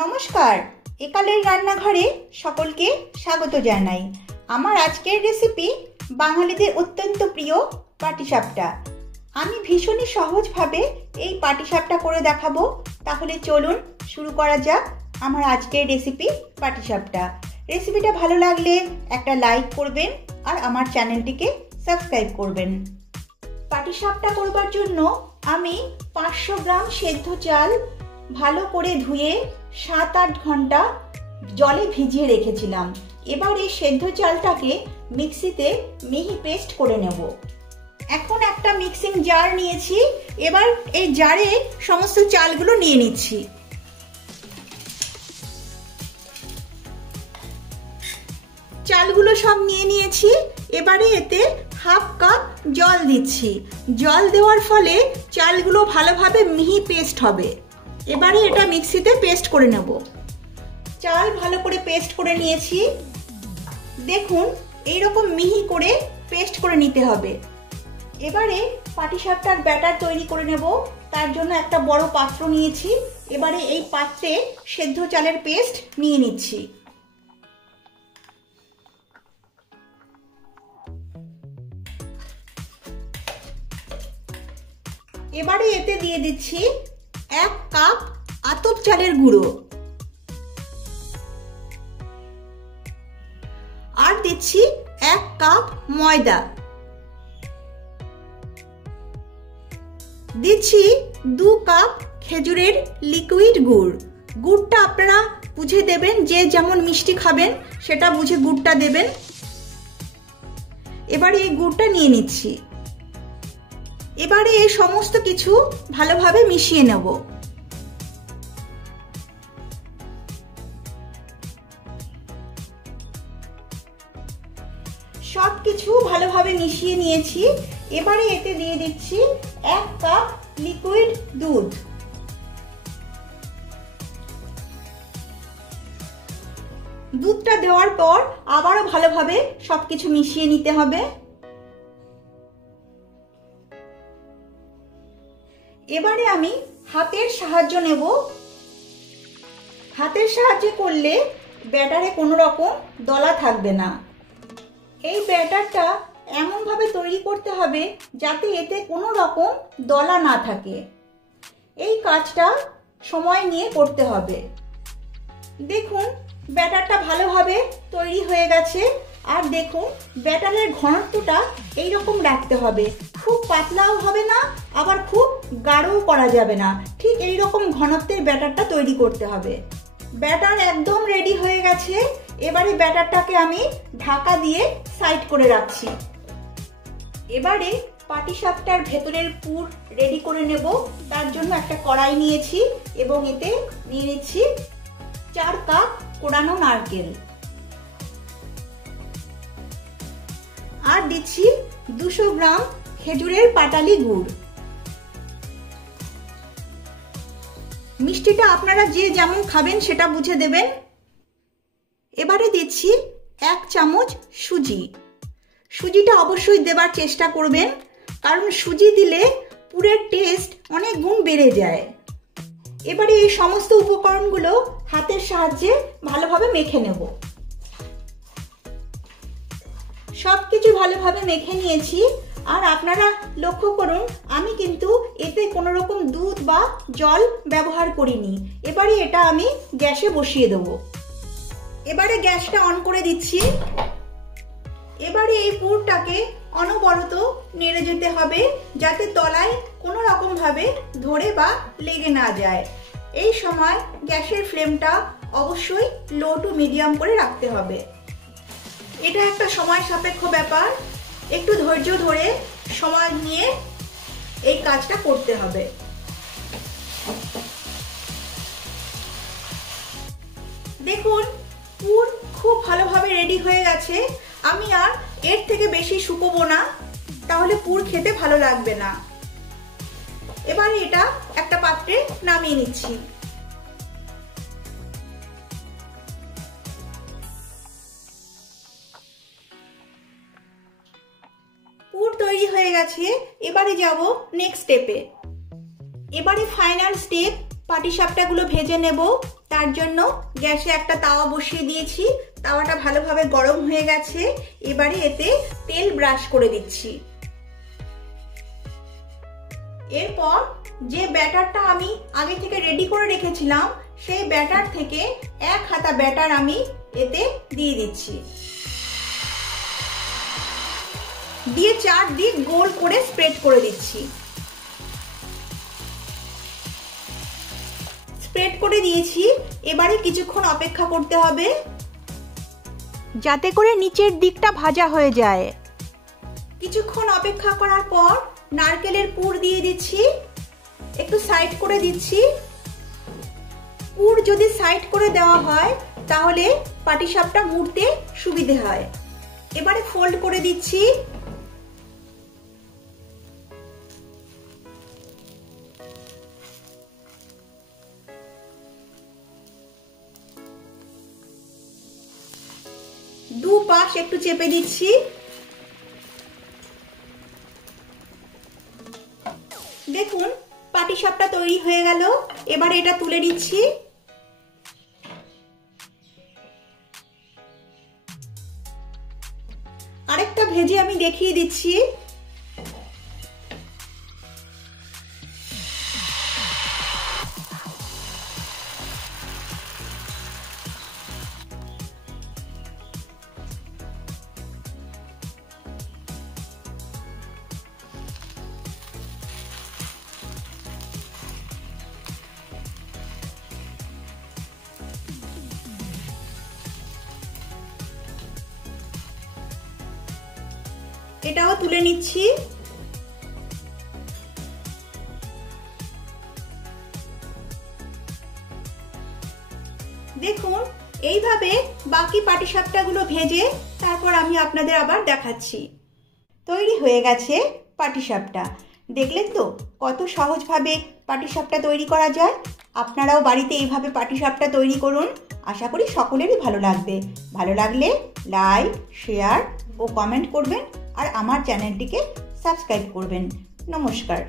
নমস্কার, একালের রান্নাঘরে সকলকে স্বাগত জানাই। আমার আজকের রেসিপি বাঙালিদের অত্যন্ত প্রিয় পাটিসাপটা। আমি ভীষণই সহজভাবে এই পাটিসাপটা করে দেখাবো। তাহলে চলুন শুরু করা যাক আমার আজকের রেসিপি পাটিসাপটা। রেসিপিটা ভালো লাগলে একটা লাইক করবেন আর আমার চ্যানেলটিকে সাবস্ক্রাইব করবেন। পাটিসাপটা করবার জন্য আমি 500 গ্রাম সেদ্ধ চাল ভালো করে ধুয়ে 7-8 ঘন্টা জলে ভিজিয়ে রেখেছিলাম। এবার এই সেদ্ধ চালটাকে মিক্সিতে মিহি পেস্ট করে নেব। এখন একটা মিক্সিং জার নিয়েছি। এবার এই জারে সমস্ত চালগুলো নিয়ে নিচ্ছি। চালগুলো সব নিয়ে নিয়েছি। এবারে এতে হাফ কাপ জল দিচ্ছি। জল দেওয়ার ফলে চালগুলো ভালোভাবে মিহি পেস্ট হবে। এবারে এটা মিক্সিতে পেস্ট করে নেব। চাল ভালো করে পেস্ট করে নিয়েছি। দেখুন এইরকম মিহি করে পেস্ট করে নিতে হবে। এবারে পাটিসাপটার ব্যাটার তৈরি করে নেব। তার জন্য একটা বড় পাত্র নিয়েছি। এবারে এই পাত্রে সেদ্ধ চালের পেস্ট নিয়ে নিচ্ছি। এবারে এতে দিয়ে দিচ্ছি 1 কাপ আতপ চালের গুঁড়ো, আর দিচ্ছি 1 কাপ ময়দা, দিচ্ছি 2 কাপ খেজুরের লিকুইড গুড়। গুড়টা আপনারা বুঝে দেবেন, যে যেমন মিষ্টি খাবেন সেটা বুঝে গুড়টা দেবেন। এবারে এই গুড়টা নিয়ে নিচ্ছি। এবারে এই সমস্ত কিছু ভালোভাবে মিশিয়ে নেব। সবকিছু ভালোভাবে মিশিয়ে নিয়েছি। এবারে এতে দিয়ে দিচ্ছি 1 কাপ লিকুইড দুধ। দুধটা দেওয়ার পর আবারও ভালোভাবে সবকিছু মিশিয়ে নিতে হবে। এবারে আমি হাতের সাহায্য নেব। হাতের সাহায্যে করলে ব্যাটারে কোনো রকম দলা থাকবে না। এই ব্যাটারটা এমনভাবে তৈরি করতে হবে যাতে এতে কোনো রকম দলা না থাকে। এই কাজটা সময় নিয়ে করতে হবে। দেখুন ব্যাটারটা ভালোভাবে তৈরি হয়ে গেছে। আর দেখুন ব্যাটারের ঘনত্বটা এইরকম রাখতে হবে। খুব পাতলাও হবে না, আবার খুব গাঢ়ও করা যাবে না। ঠিক এইরকম ঘনত্বের ব্যাটারটা তৈরি করতে হবে। ব্যাটার একদম রেডি হয়ে গেছে। এবারে ব্যাটারটাকে আমি ঢাকা দিয়ে সাইড করে রাখছি। এবারে পাটিসাপটার ভেতরের পুর রেডি করে নেব। তার জন্য একটা কড়াই নিয়েছি এবং এতে নিয়ে নিচ্ছি 4 কাপ কোড়ানো নারকেল, আর দিচ্ছি 200 গ্রাম খেজুরের পাটালি গুড়। মিষ্টিটা আপনারা যে যেমন খাবেন সেটা বুঝে দেবেন। এবারে দিচ্ছি 1 চামচ সুজি। সুজিটা অবশ্যই দেবার চেষ্টা করবেন, কারণ সুজি দিলে পুরের টেস্ট অনেক গুণ বেড়ে যায়। এবারে এই সমস্ত উপকরণগুলো হাতের সাহায্যে ভালোভাবে মেখে নেব। সবকিছু ভালোভাবে মেখে নিয়েছি। আর আপনারা লক্ষ্য করুন আমি কিন্তু এতে কোনো রকম দুধ বা জল ব্যবহার করিনি। এবারে এটা আমি গ্যাসে বসিয়ে দেব। এবারে গ্যাসটা অন করে দিচ্ছি। এবারে এই পুরটাকে অনবরত নেড়ে যেতে হবে যাতে তলায় কোনো রকম ভাবে ধরে বা লেগে না যায়। এই সময় গ্যাসের ফ্লেমটা অবশ্যই লো টু মিডিয়াম করে রাখতে হবে। এটা একটা সময় সাপেক্ষ ব্যাপার। একটু ধৈর্য ধরে সময় নিয়ে এই কাজটা করতে হবে। দেখুন পুর খুব ভালোভাবে রেডি হয়ে গেছে। আমি আর এর থেকে বেশি শুকোবো না, তাহলে পুর খেতে ভালো লাগবে না। এবারে এটা একটা পাত্রে নামিয়ে নিচ্ছি। পুর তৈরি হয়ে গেছে। এবারে যাব নেক্সট স্টেপে। এবারে ফাইনাল স্টেপ পাটিসাপটাগুলো ভেজে নেব। তার জন্য গ্যাসে একটা তাওয়া বসিয়ে দিয়েছি। তাওয়াটা ভালোভাবে গরম হয়ে গেছে। এবারে এতে তেল ব্রাশ করে দিচ্ছি। এরপর যে ব্যাটারটা আমি আগে থেকে রেডি করে রেখেছিলাম সেই ব্যাটার থেকে 1 হাতা ব্যাটার আমি এতে দিয়ে দিচ্ছি। দিয়ে চারদিক গোল করে স্প্রেড করে দিচ্ছি। স্প্রেড করে দিয়েছি। এবারে কিছুক্ষণ অপেক্ষা করতে হবে যাতে করে নিচের দিকটা ভাজা হয়ে যায়। কিছুক্ষণ অপেক্ষা করার পর নারকেলের পুর দিয়ে দিচ্ছি। একটু সাইড করে দিচ্ছি। পুর যদি সাইড করে দেওয়া হয় তাহলে পাটিসাপটা মুড়তে সুবিধে হয়। এবারে ফোল্ড করে দিচ্ছি। দু পাশ একটু চেপে দিচ্ছি। দেখুন পাটিসাপটা তৈরি হয়ে গেল। এবার এটা তুলে নিচ্ছি। আরেকটা ভেজে আমি দেখিয়ে দিচ্ছি। এটাও তুলে নিচ্ছি। দেখুন এইভাবে বাকি পাটিসাপটাগুলো ভেজে তারপর আমি আপনাদের আবার দেখাচ্ছি। তৈরি হয়ে গেছে পাটিসাপটা। দেখলেন তো কত সহজভাবে পাটিসাপটা তৈরি করা যায়। আপনারাও বাড়িতে এইভাবে পাটিসাপটা তৈরি করুন। আশা করি সকলেরই ভালো লাগবে। ভালো লাগলে লাইক, শেয়ার ও কমেন্ট করবেন আর আমার চ্যানেলটিকে সাবস্ক্রাইব করবেন। নমস্কার।